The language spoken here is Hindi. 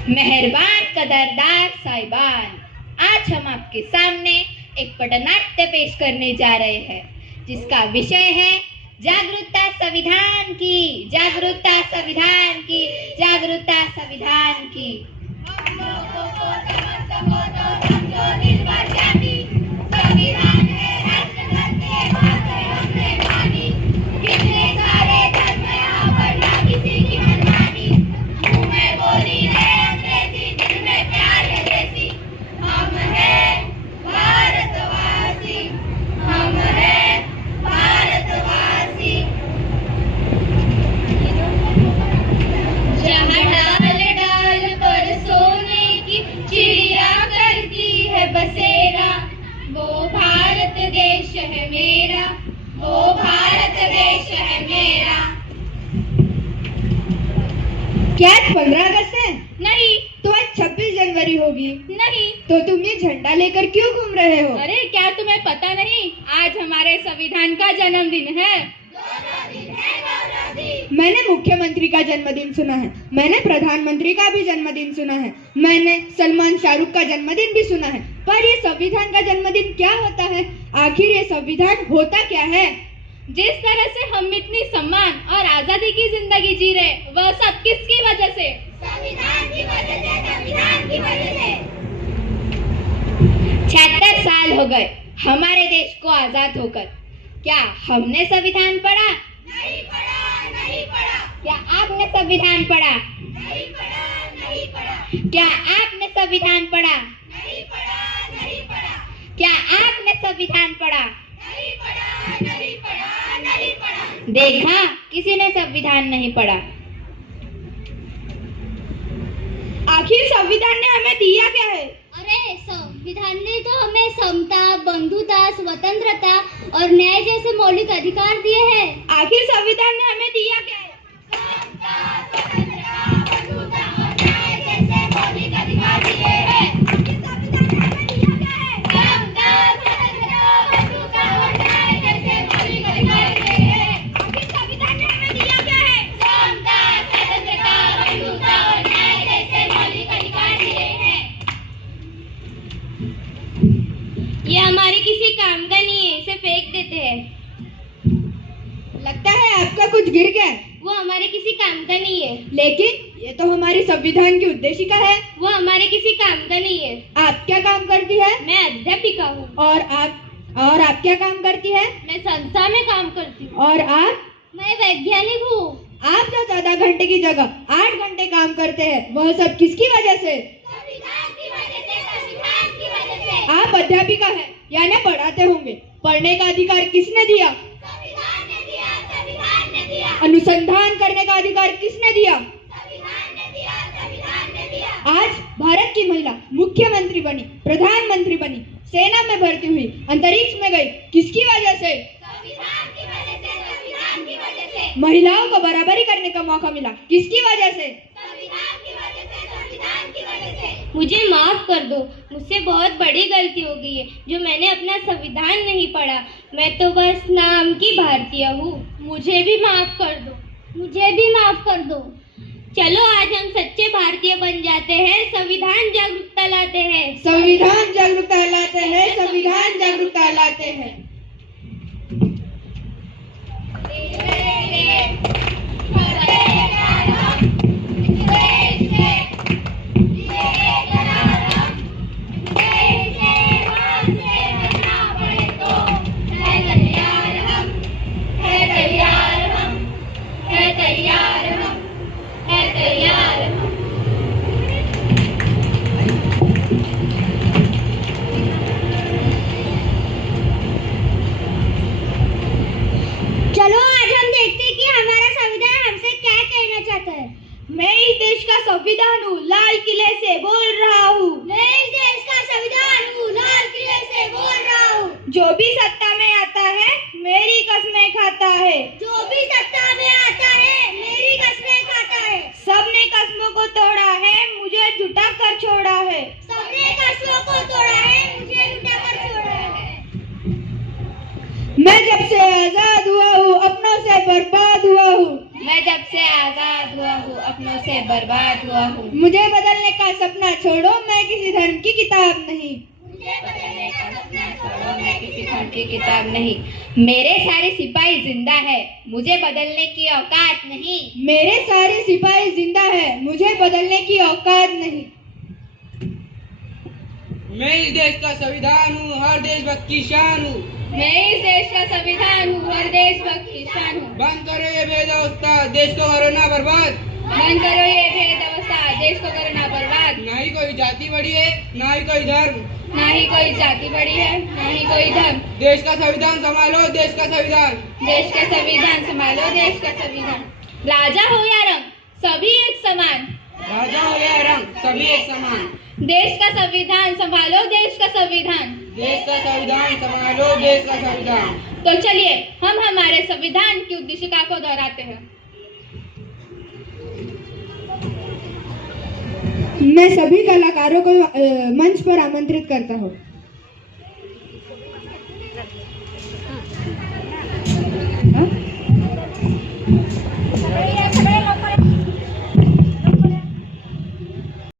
मेहरबान कदरदार साहिबान, आज हम आपके सामने एक पटनाट्य पेश करने जा रहे हैं जिसका विषय है जागरूकता संविधान की, जागरूकता संविधान की, जागरूकता संविधान की। संविधान है राष्ट्र धर्म है बात है हमने मानी, कितने सारे धर्म यहाँ पर ना किसी की मनमानी, मुंह में बोली है अंग्रेजी दिल में प्यार है देसी, हम हैं भारतवासी, हम हैं भारतवासी। जहाँ डाल डाल पर सोने की चिड़िया करती है बसेरा, वो भारत देश है मेरा, वो भारत देश है मेरा। क्या आज 15 अगस्त है? नहीं। तो आज 26 जनवरी होगी। नहीं। तो तुम ये झंडा लेकर क्यों घूम रहे हो? अरे क्या तुम्हें पता नहीं, आज हमारे संविधान का जन्मदिन है। मैंने मुख्यमंत्री का जन्मदिन सुना है, मैंने प्रधानमंत्री का भी जन्मदिन सुना है, मैंने सलमान शाहरुख का जन्मदिन भी सुना है, पर ये संविधान का जन्मदिन क्या होता है? आखिर ये संविधान होता क्या है? जिस तरह से हम इतनी सम्मान और आजादी की जिंदगी जी रहे, वह सब किसकी वजह से? संविधान की वजह से, संविधान की वजह से। 76 साल हो गए हमारे देश को आजाद होकर, क्या हमने संविधान पढ़ा? नहीं पढ़ा, नहीं पढ़ा। क्या आपने संविधान पढ़ा? नहीं पढ़ा, नहीं पढ़ा। क्या आपने संविधान पढ़ा? नहीं पढ़ा, नहीं पढ़ा। क्या आपने संविधान पढ़ा? नहीं पढ़ा, नहीं पढ़ा, नहीं पढ़ा। देखा, किसी ने संविधान नहीं पढ़ा। आखिर संविधान ने हमें दिया क्या है? अरे संविधान ने तो हमें समता, बंधुता, स्वतंत्रता और न्याय जैसे मौलिक अधिकार दिए हैं। आखिर संविधान ने हमें दिया क्या है? समता, स्वतंत्रता, बंधुता और न्याय जैसे मौलिक अधिकार दिए हैं। आखिर संविधान ने हमें दिया क्या है? समता, स्वतंत्रता, बंधुता और न्याय जैसे मौलिक अधिकार दिए हैं। आखिर संविधान ने हमें दिया क्या है? समता, स्वतंत्रता, बंधुता और न्याय जैसे मौलिक अधिकार दिए हैं। ये हमारे किसी काम का नहीं है, इसे फेंक देते हैं। लगता है आपका कुछ गिर गया। वो हमारे किसी काम का नहीं है। लेकिन ये तो हमारी संविधान की उद्देशिका है। वो हमारे किसी काम का नहीं है। आप क्या काम करती है? मैं अध्यापिका हूँ। और आप क्या काम करती है? मैं संस्था में काम करती हूँ। और आप? मैं वैज्ञानिक हूँ। आप जो 14 घंटे की जगह 8 घंटे काम करते हैं, वह सब किसकी वजह से? संविधान की वजह से, संविधान की वजह से। आप अध्यापिका हैं, यानी पढ़ाते होंगे। पढ़ने का अधिकार किसने दिया? संविधान ने दिया, संविधान ने दिया। अनुसंधान करने का अधिकार किसने दिया? संविधान ने दिया, संविधान ने दिया। आज भारत की महिला मुख्यमंत्री बनी, प्रधानमंत्री बनी, सेना में भर्ती हुई, अंतरिक्ष में गई, किसकी वजह से? संविधान की वजह से, संविधान की वजह से। महिलाओं को बराबरी करने का मौका मिला, किसकी वजह से? संविधान की वजह से, संविधान की वजह से। मुझे माफ कर दो, मुझसे बहुत बड़ी गलती हो गई है जो मैंने अपना संविधान नहीं पढ़ा। मैं तो बस नाम की भारतीय हूँ। मुझे भी माफ कर दो, मुझे भी माफ कर दो। चलो आज हम सच्चे भारतीय बन जाते हैं, संविधान जागरूकता लाते हैं। संविधान जागरूकता लाते हैं, संविधान जागरूकता लाते हैं। मैं इस देश का संविधान हूँ, लाल किले से बोल रहा हूँ। मैं इस देश का संविधान हूँ, लाल किले से बोल रहा हूँ। जो भी सत्ता में आता है मेरी कस्में खाता है। जो भी सत्ता में आता है मेरी कस्में खाता है। सबने कस्मों को तोड़ा है, मुझे झुटा कर छोड़ा है। सबने कस्मों को तोड़ा है, मुझे झुटा कर छोड़ा है। मैं जब से आजाद हुआ हूँ अपनों से बर्बाद हुआ हूँ। मैं जब से आजाद हुआ हूँ अपनों से बर्बाद हुआ हूँ। मुझे बदलने का सपना छोड़ो, मैं किसी धर्म की किताब नहीं। मैं किसी धर्म की किताब नहीं। मेरे सारे सिपाही जिंदा है, मुझे बदलने की औकात नहीं। मेरे सारे सिपाही जिंदा है, मुझे बदलने की औकात नहीं। मैं इस देश का संविधान हूँ, हर देशभक्त की शान हूँ। मैं इस देश का संविधान हूँ, हर देशभक्त की शान हूँ। बंद करो ये भेदवस्था, देश को करो ना बर्बाद। बंद करो ये भेदवस्था, देश को करो ना बर्बाद। ना ही कोई जाति बड़ी है, ना ही कोई धर्म। ना ही कोई जाति बड़ी है, ना ही कोई धर्म। देश का संविधान संभालो, देश का संविधान। देश का संविधान संभालो, देश का संविधान। राजा हो या रंग, सभी एक समान। राजा हो या रंग, सभी एक समान। देश का संविधान संभालो, देश का संविधान। देश का संविधान संभालो, देश का संविधान। तो चलिए हम हमारे संविधान की उद्देशिका को दोहराते हैं। मैं सभी कलाकारों को मंच पर आमंत्रित करता हूँ।